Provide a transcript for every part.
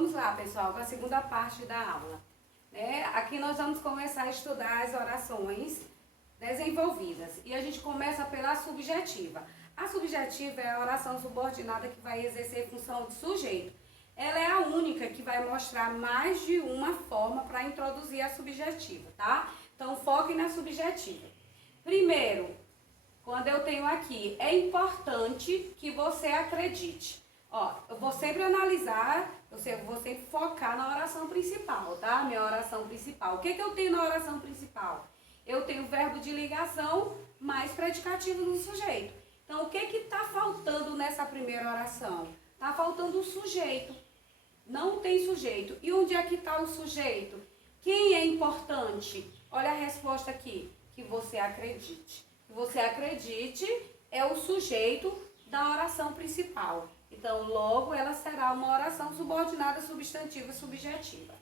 vamos lá, pessoal, para a segunda parte da aula. Aqui nós vamos começar a estudar as orações desenvolvidas. E a gente começa pela subjetiva. A subjetiva é a oração subordinada que vai exercer função de sujeito. Ela é a única que vai mostrar mais de uma forma para introduzir a subjetiva, tá? Então, foque na subjetiva. Primeiro, quando eu tenho aqui, é importante que você acredite. Eu vou sempre analisar, eu vou sempre focar na oração principal, tá? Minha oração principal. O que eu tenho na oração principal? Eu tenho verbo de ligação mais predicativo no sujeito. Então, o que está faltando nessa primeira oração? Está faltando o sujeito. Não tem sujeito. E onde é que está o sujeito? Quem é importante? Olha a resposta aqui. Que você acredite. Que você acredite é o sujeito da oração principal. Então, logo, ela será uma oração subordinada substantiva subjetiva.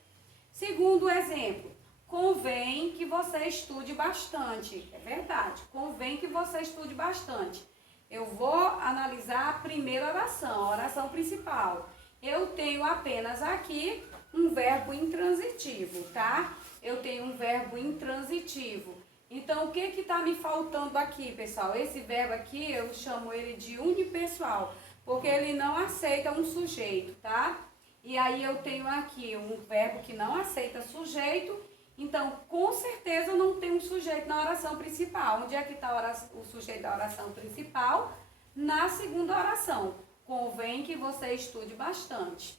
Segundo exemplo, convém que você estude bastante. É verdade, convém que você estude bastante. Eu vou analisar a primeira oração, a oração principal. Eu tenho apenas aqui um verbo intransitivo, tá? Eu tenho um verbo intransitivo. Então, o que está me faltando aqui, pessoal? Esse verbo aqui, eu chamo ele de unipessoal, porque ele não aceita um sujeito, tá? E aí eu tenho aqui um verbo que não aceita sujeito, então, com certeza não tem um sujeito na oração principal. Onde é que está o sujeito da oração principal? Na segunda oração. Convém que você estude bastante.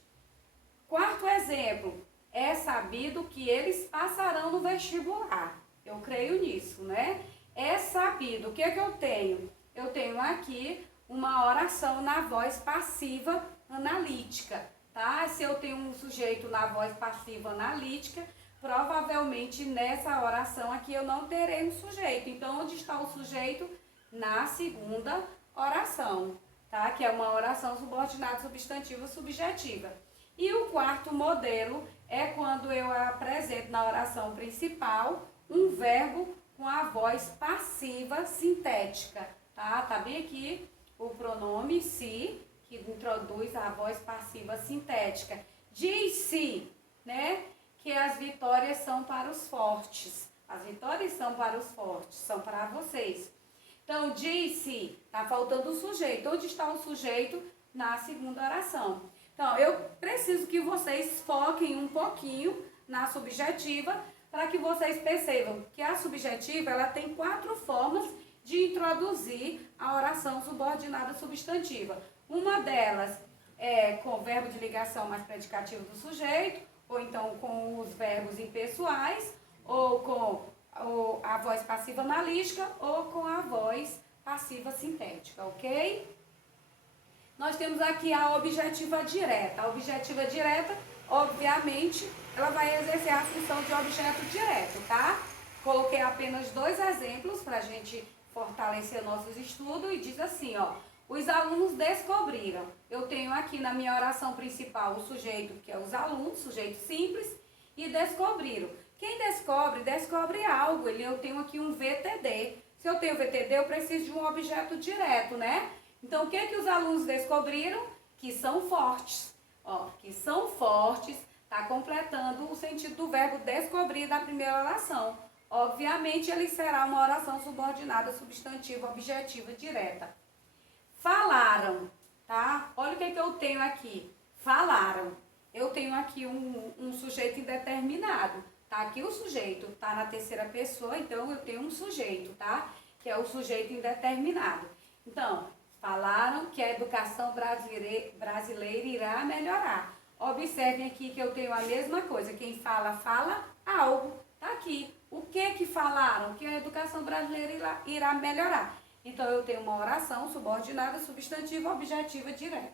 Quarto exemplo, é sabido que eles passarão no vestibular. Eu creio nisso, né? É sabido. O que eu tenho? Eu tenho aqui uma oração na voz passiva analítica, tá? Se eu tenho um sujeito na voz passiva analítica, provavelmente nessa oração aqui eu não terei um sujeito. Então, onde está o sujeito? Na segunda oração, tá? Que é uma oração subordinada substantiva subjetiva. E o quarto modelo é quando eu apresento na oração principal um verbo com a voz passiva sintética, tá? Tá bem aqui o pronome se, que introduz a voz passiva sintética. Diz-se, né, que as vitórias são para os fortes. As vitórias são para os fortes, são para vocês. Então, diz-se, tá faltando o sujeito. Onde está o sujeito? Na segunda oração. Então, eu preciso que vocês foquem um pouquinho na subjetiva, para que vocês percebam que a subjetiva ela tem 4 formas de introduzir a oração subordinada substantiva. Uma delas é com o verbo de ligação mais predicativo do sujeito, ou então com os verbos impessoais, ou com a voz passiva analítica, ou com a voz passiva sintética, ok? Nós temos aqui a objetiva direta. A objetiva direta, obviamente, ela vai exercer a função de objeto direto, tá? Coloquei apenas 2 exemplos para a gente fortalecer nossos estudos e diz assim, os alunos descobriram. Eu tenho aqui na minha oração principal o sujeito, que é os alunos, sujeito simples, e descobriram. Quem descobre, descobre algo. Eu tenho aqui um VTD. Se eu tenho VTD, eu preciso de um objeto direto, né? Então, o que os alunos descobriram? Que são fortes. Que são fortes, está completando o sentido do verbo descobrir da primeira oração. Obviamente, ele será uma oração subordinada substantiva objetiva direta. Falaram, tá? Olha o que eu tenho aqui. Falaram. Eu tenho aqui um sujeito indeterminado. Tá aqui o sujeito, tá na terceira pessoa, então eu tenho um sujeito, tá? Que é o sujeito indeterminado. Então, falaram que a educação brasileira irá melhorar. Observem aqui que eu tenho a mesma coisa. Quem fala, fala algo. Tá aqui. O que falaram? Que a educação brasileira irá melhorar. Então, eu tenho uma oração subordinada, substantiva, objetiva, direta.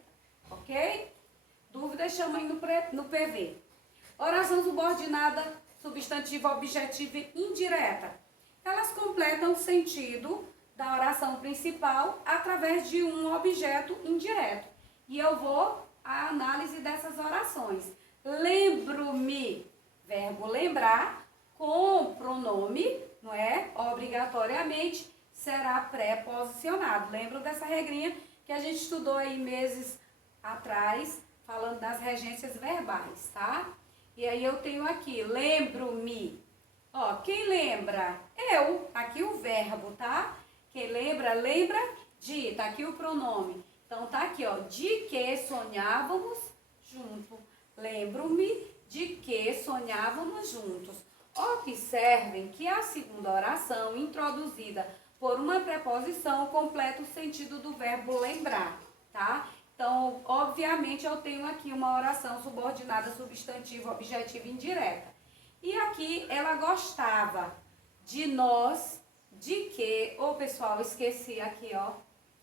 Ok? Dúvidas, chama aí no PV. Oração subordinada, substantiva, objetiva e indireta. Elas completam o sentido da oração principal através de um objeto indireto. E eu vou à análise dessas orações. Lembro-me, verbo lembrar, com pronome, não é? Obrigatoriamente será pré-posicionado. Lembram dessa regrinha que a gente estudou aí meses atrás, falando das regências verbais, tá? E aí eu tenho aqui, lembro-me. Ó, quem lembra? Eu. Aqui o verbo, tá? Quem lembra, lembra de. Tá aqui o pronome. Então tá aqui, ó, de que sonhávamos junto. Lembro-me de que sonhávamos juntos. Observem que a segunda oração, introduzida por uma preposição, completa o sentido do verbo lembrar, tá? Então, obviamente, eu tenho aqui uma oração subordinada, substantiva, objetiva e indireta. E aqui, ela gostava de nós, de que... Ô, pessoal, esqueci aqui, ó.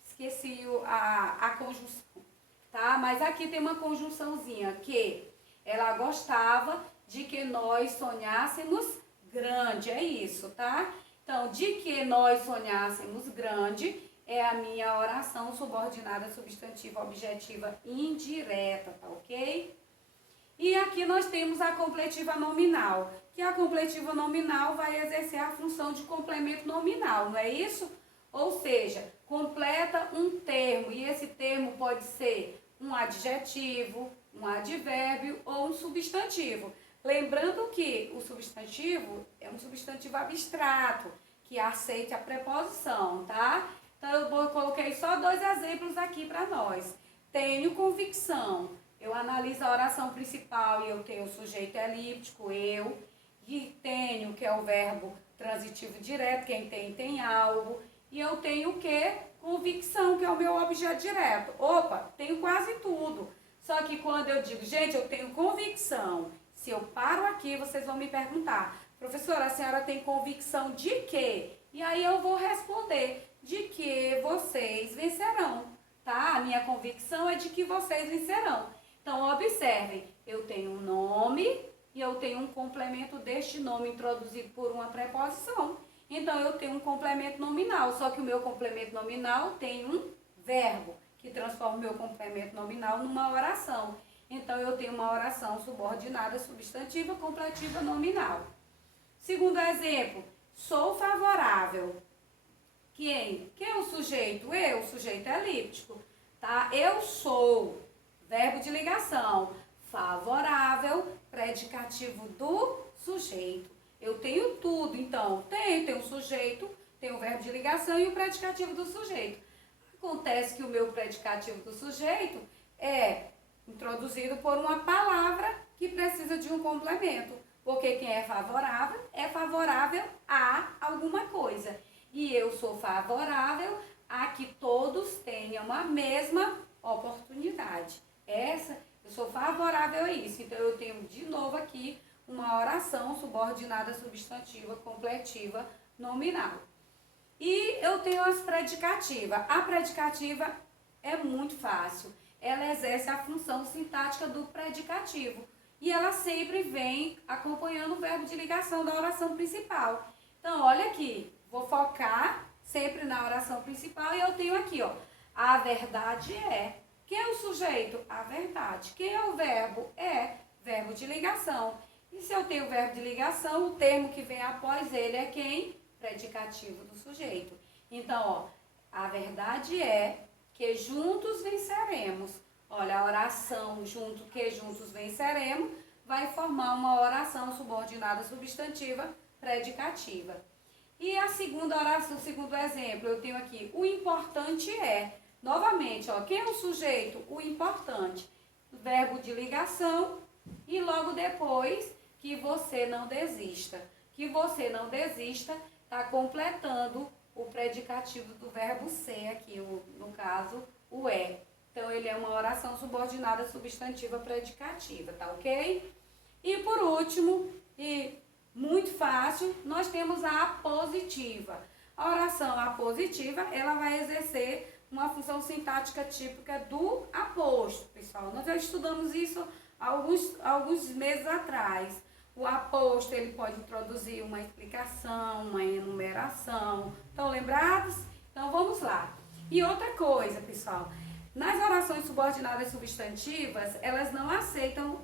Esqueci a conjunção, tá? Mas aqui tem uma conjunçãozinha, que ela gostava de que nós sonhássemos grande, é isso, tá? Então, de que nós sonhássemos grande é a minha oração subordinada, substantiva, objetiva indireta, tá ok? E aqui nós temos a completiva nominal, que a completiva nominal vai exercer a função de complemento nominal, não é isso? Ou seja, completa um termo, e esse termo pode ser um adjetivo, um advérbio ou um substantivo. Lembrando que o substantivo é um substantivo abstrato, que aceita a preposição, tá? Então, eu coloquei só 2 exemplos aqui para nós. Tenho convicção. Eu analiso a oração principal e eu tenho o sujeito elíptico, eu. E tenho, que é o verbo transitivo direto, quem tem algo. E eu tenho o quê? Convicção, que é o meu objeto direto. Opa, tenho quase tudo. Só que quando eu digo, gente, eu tenho convicção, se eu paro aqui, vocês vão me perguntar, professora, a senhora tem convicção de quê? E aí eu vou responder, de que vocês vencerão, tá? A minha convicção é de que vocês vencerão. Então, observem, eu tenho um nome e eu tenho um complemento deste nome introduzido por uma preposição. Então, eu tenho um complemento nominal, só que o meu complemento nominal tem um verbo, que transforma o meu complemento nominal numa oração. Então, eu tenho uma oração subordinada, substantiva, completiva, nominal. Segundo exemplo, sou favorável. Quem? Quem é o sujeito? Eu, o sujeito elíptico, tá? Eu sou, verbo de ligação, favorável, predicativo do sujeito. Eu tenho tudo, então, tenho um sujeito, tenho o verbo de ligação e o predicativo do sujeito. Acontece que o meu predicativo do sujeito é introduzido por uma palavra que precisa de um complemento, porque quem é favorável a alguma coisa. E eu sou favorável a que todos tenham a mesma oportunidade. Eu sou favorável a isso. Então, eu tenho de novo aqui uma oração subordinada, substantiva, completiva, nominal. E eu tenho as predicativas. A predicativa é muito fácil. Ela exerce a função sintática do predicativo. E ela sempre vem acompanhando o verbo de ligação da oração principal. Então, olha aqui, vou focar sempre na oração principal e eu tenho aqui, ó, a verdade é. Quem é o sujeito? A verdade. Quem é o verbo? É verbo de ligação. E se eu tenho verbo de ligação, o termo que vem após ele é quem? Predicativo do sujeito. Então, ó, a verdade é que juntos venceremos. Olha, a oração junto, que juntos venceremos, vai formar uma oração subordinada substantiva predicativa. E a segunda oração, o segundo exemplo, eu tenho aqui, o importante é. Novamente, ó, quem é o sujeito? O importante. Verbo de ligação e logo depois, que você não desista. Que você não desista está completando o predicativo do verbo ser aqui, no caso, o é. Então, ele é uma oração subordinada substantiva predicativa, tá ok? E por último, e muito fácil, nós temos a apositiva. A oração apositiva, ela vai exercer uma função sintática típica do aposto, pessoal. Nós já estudamos isso alguns meses atrás. O aposto, ele pode introduzir uma explicação, uma enumeração. Estão lembrados? Então, vamos lá. E outra coisa, pessoal. Nas orações subordinadas substantivas, elas não aceitam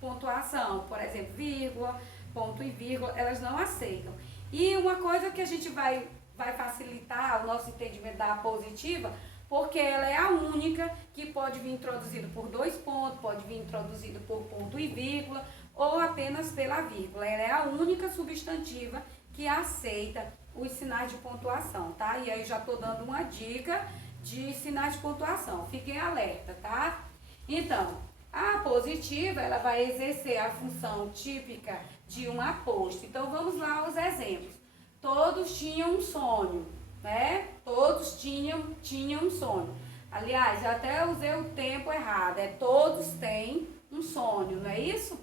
pontuação. Por exemplo, vírgula, ponto e vírgula, elas não aceitam. E uma coisa que a gente vai facilitar o nosso entendimento da apositiva, porque ela é a única que pode vir introduzida por 2 pontos, pode vir introduzida por ponto e vírgula, ou apenas pela vírgula. Ela é a única substantiva que aceita os sinais de pontuação, tá? E aí já tô dando uma dica de sinais de pontuação. Fiquem alerta, tá? Então, a positiva, ela vai exercer a função típica de um aposto. Então, vamos lá aos exemplos. Todos tinham um sonho, né? Todos tinham um sonho. Aliás, eu até usei o tempo errado. É todos têm um sonho, não é isso?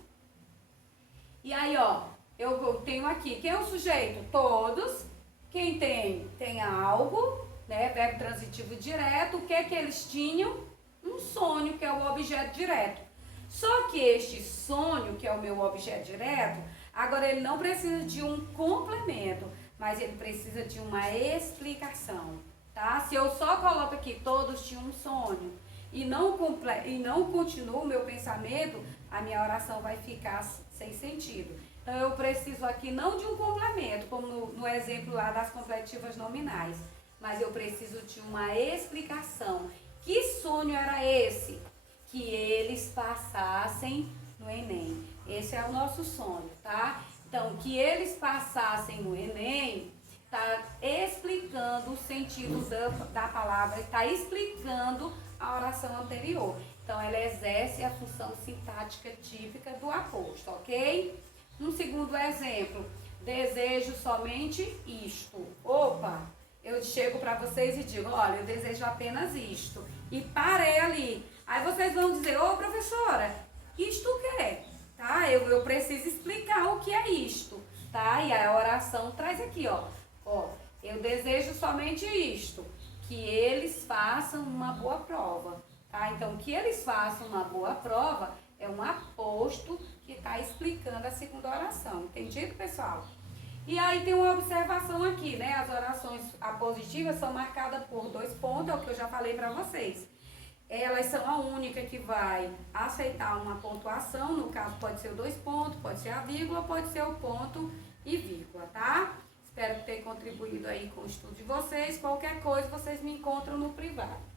E aí, ó, eu tenho aqui, quem é o sujeito? Todos. Quem tem algo, né? Verbo transitivo direto. O que é que eles tinham? Um sonho, que é o objeto direto. Só que este sonho, que é o meu objeto direto, agora ele não precisa de um complemento, mas ele precisa de uma explicação, tá? Se eu só coloco aqui todos tinham um sonho e não continuo o meu pensamento, a minha oração vai ficar sem sentido. Então eu preciso aqui não de um complemento, como no exemplo lá das completivas nominais, mas eu preciso de uma explicação. Que sonho era esse? Que eles passassem no Enem. Esse é o nosso sonho, tá? Então, que eles passassem no Enem, tá explicando o sentido da palavra, está explicando a oração anterior. Então, ela exerce a função sintática típica do aposto, ok? Um segundo exemplo, desejo somente isto. Opa, eu chego para vocês e digo, olha, eu desejo apenas isto. E parei ali. Aí vocês vão dizer, ô professora, isto o que é? Tá? Eu preciso explicar o que é isto, tá? E a oração traz aqui, ó. Ó, eu desejo somente isto, que eles façam uma boa prova, tá? Então, que eles façam uma boa prova é um aposto que está explicando a segunda oração. Entendido, pessoal? E aí tem uma observação aqui, né? As orações apositivas são marcadas por 2 pontos, é o que eu já falei para vocês. Elas são a única que vai aceitar uma pontuação, no caso pode ser o 2 pontos, pode ser a vírgula, pode ser o ponto e vírgula, tá? Espero que tenha contribuído aí com o estudo de vocês. Qualquer coisa vocês me encontram no privado.